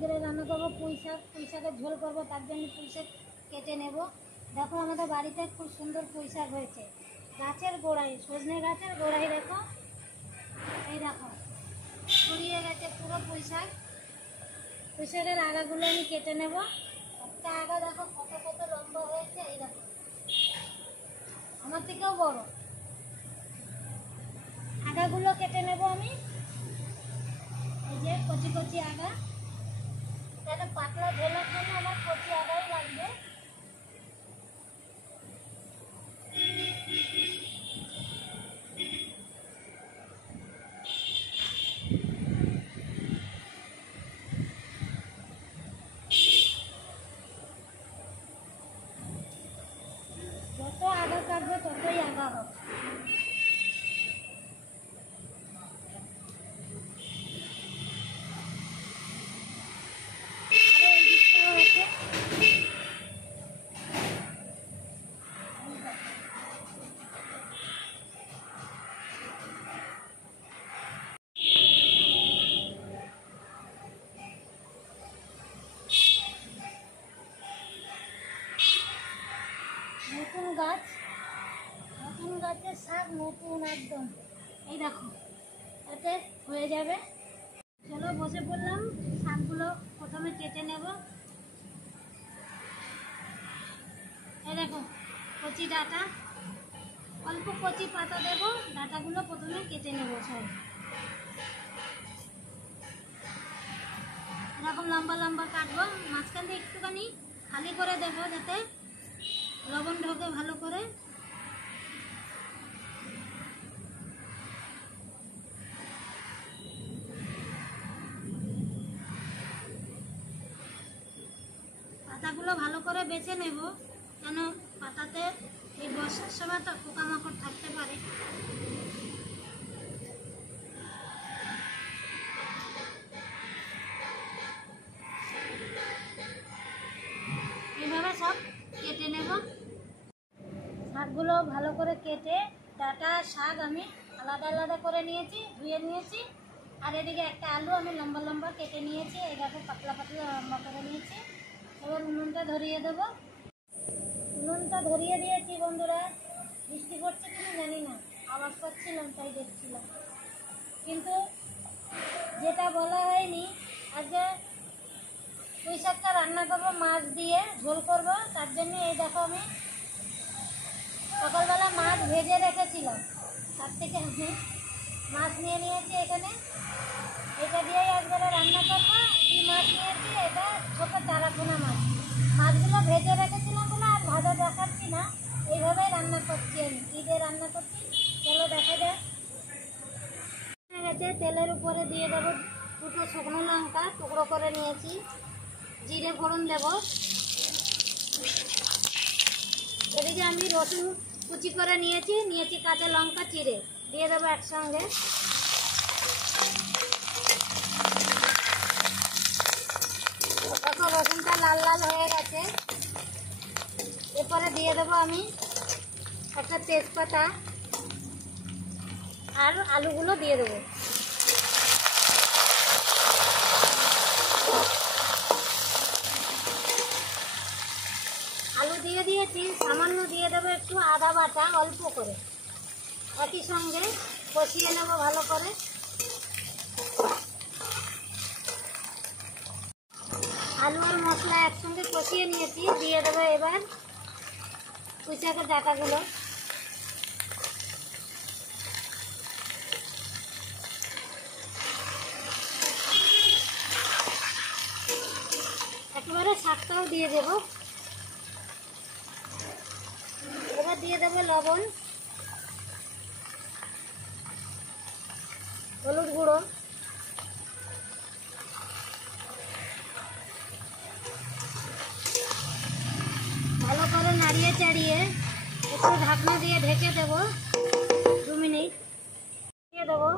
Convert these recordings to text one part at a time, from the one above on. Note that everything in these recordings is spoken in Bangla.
আজকে রান্না করবো পুঁই শাক। পুঁই শাকের ঝোল করবো, তার জন্য পুঁই শাক কেটে নেব। দেখো আমাদের বাড়িতে খুব সুন্দর পুঁই শাক হয়েছে, গাছের গোড়ায়, সজনে গাছের গোড়ায়। দেখো, এই দেখো ছড়িয়ে গেছে পুরো পুঁই শাক। পুঁই শাকের আগাগুলো আমি কেটে নেব। একটা আগা দেখো কত কত লম্বা হয়েছে, এই দেখো আমার থেকেও বড়। আগাগুলো কেটে নেব আমি। এই যে কচি কচি আগা, এটা পাতলা ঝোলের জন্য আমার কচি আগাই লাগবে। যত আগা কাটবে ততই আগা হবে। নতুন গাছ, নতুন গাছের শাক, নতুন একদম। এই দেখো এতে হয়ে যাবে। চলো বসে পড়লাম, শাকগুলো প্রথমে কেটে নেব। এই দেখো কচি ডাঁটা, অল্প কচি পাতা দেব। ডাঁটাগুলো প্রথমে কেটে নেব সব এরকম লম্বা লম্বা কাটবো। মাঝখান দিয়ে একটুখানি খালি করে দেবো যাতে লবণ ঢোকে ভালো করে। পাতাগুলো ভালো করে বেছে নেব, কেন পাতাতে এই বর্ষার সময় তো পোকামাকড় থাকতে পারে। এইভাবে সব কেটে নেব। শাকগুলো ভালো করে কেটে ডাঁটা শাক আমি আলাদা আলাদা করে নিয়েছি, ধুয়ে নিয়েছি। আর এদিকে একটা আলু আমি লম্বা লম্বা কেটে নিয়েছি, এই দেখো পাতলা পাতলা লম্বা করে নিয়েছি। এবার উনুনটা ধরিয়ে দেবো। উনুনটা ধরিয়ে দিয়েছি বন্ধুরা। বৃষ্টি পড়ছে কিনা জানি না, আওয়াজ পাচ্ছিলাম তাই দেখছিলাম। কিন্তু যেটা বলা হয়নি, আজকে পুঁই শাকটা রান্না করবো মাছ দিয়ে, ঝোল করবো। তার জন্য এই দেখো আমি সকালবেলা মাছ ভেজে রেখেছিলাম, তার থেকে আমি মাছ নিয়ে নিয়েছি এখানে। এটা দিয়েই আজকে রান্না করবো। কি মাছ নিয়েছি, এটা ছোট চারাপোনা মাছ। মাছগুলো ভেজে রেখেছিলাম বলে আর ভাজা দেখাচ্ছি না, এইভাবেই রান্না করছি আমি। কী দিয়ে রান্না করছি চলো দেখা যাক। গেছে তেলের উপরে দিয়ে দেবো দুটো শুকনো লঙ্কা টুকরো করে নিয়েছি, জিরে ফোড়ন দেব। এদিকে আমি রসুন কুচি করে নিয়েছি কাঁচা লঙ্কা চিড়ে দিয়ে দেবো একসঙ্গে। দেখো রসুনটা লাল লাল হয়ে গেছে। এরপরে দিয়ে দেবো আমি একটা তেজপাতা, আর আলুগুলো দিয়ে দেবো। আলু দিয়ে দিয়েছি, সামান্য দিয়ে দেবো একটু আদা বাটা অল্প করে। একই সঙ্গে কষিয়ে নেব ভালো করে। আলু আর মশলা একসঙ্গে কষিয়ে নিয়েছি, দিয়ে দেবো এবার পুঁই শাকের ডাঁটাগুলো। একেবারে শাকটাও দিয়ে দেবো। এবার দিয়ে দেবো লবণ, হলুদ গুঁড়ো, ভালো করে নাড়িয়ে চাড়িয়ে একটু ঢাকনা দিয়ে ঢেকে দেবো 2 মিনিট। দিয়ে দেবো।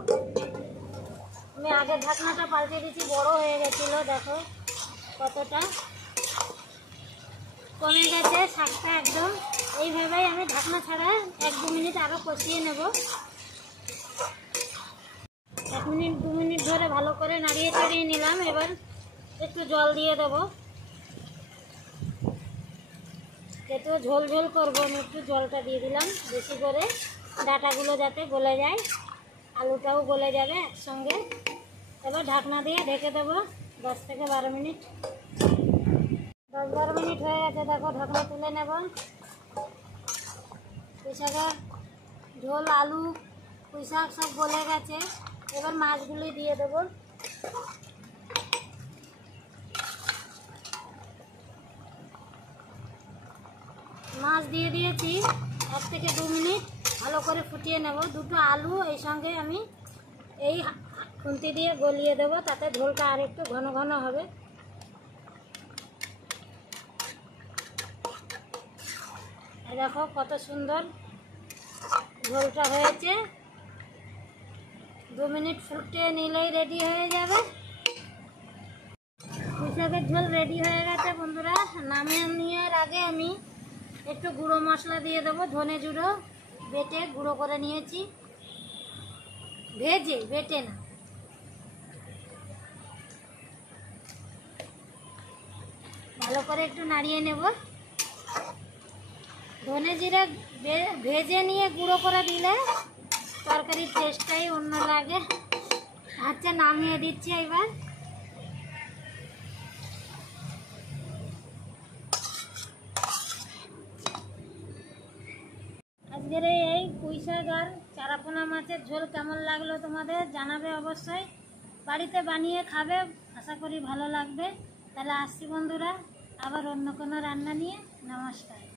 আমি আগে ঢাকনাটা পাল্টে দিচ্ছি, বড় হয়ে গেছিলো, দেখো কতটা কমে গেছে শাকটা একদম। এইভাবেই আমি ঢাকনা ছাড়া 1-2 মিনিট আরও কষিয়ে নেব। 1 মিনিট 2 মিনিট ধরে ভালো করে নাড়িয়ে চাড়িয়ে নিলাম। এবার একটু জল দিয়ে দেবো, যেহেতু ঝোল ঝোল করবো আমি একটু জলটা দিয়ে দিলাম বেশি করে, ডাঁটাগুলো যাতে গলে যায়, আলুটাও গলে যাবে একসঙ্গে। এবার ঢাকনা দিয়ে ঢেকে দেবো 10 থেকে 12 মিনিট। 10-12 মিনিট হয়ে গেছে, দেখো ঢাকনা তুলে নেব। পুঁই শাকের ঝোল, আলু, পুঁই শাক সব গলে গেছে। এবার মাছগুলি দিয়ে দেবো। মাছ দিয়ে দিয়েছি, 1 থেকে 2 মিনিট ভালো করে ফুটিয়ে নেব। দুটো আলু এই সঙ্গে আমি এই খুন্তি দিয়ে গলিয়ে দেবো, তাতে ঝোলটা আর একটু ঘন ঘন হবে। দেখো কত সুন্দর ঝোলটা হয়েছে। 2 মিনিট ফুটিয়ে নিলেই রেডি হয়ে যাবে। পুঁই শাকের ঝোল রেডি হয়ে গেছে বন্ধুরা। নামিয়ে নেওয়ার আগে আমি একটু গুঁড়ো মশলা দিয়ে দেবো, ধনে জিরে বেটে গুঁড়ো করে নিয়েছি, ভেজে, বেটে না। ভালো করে একটু নাড়িয়ে নেব। ধনে জিরে ভেজে নিয়ে গুঁড়ো করে দিলে তরকারির টেস্টটাই অন্য লাগে। আচ্ছা, নামিয়ে দিচ্ছি এবার। আজকের এই পুঁই শাক আর চারাপোনা মাছের ঝোল কেমন লাগলো তোমাদের জানাবে অবশ্যই। বাড়িতে বানিয়ে খাবে, আশা করি ভালো লাগবে। তাহলে আসছি বন্ধুরা, আবার অন্য কোনো রান্না নিয়ে। নমস্কার।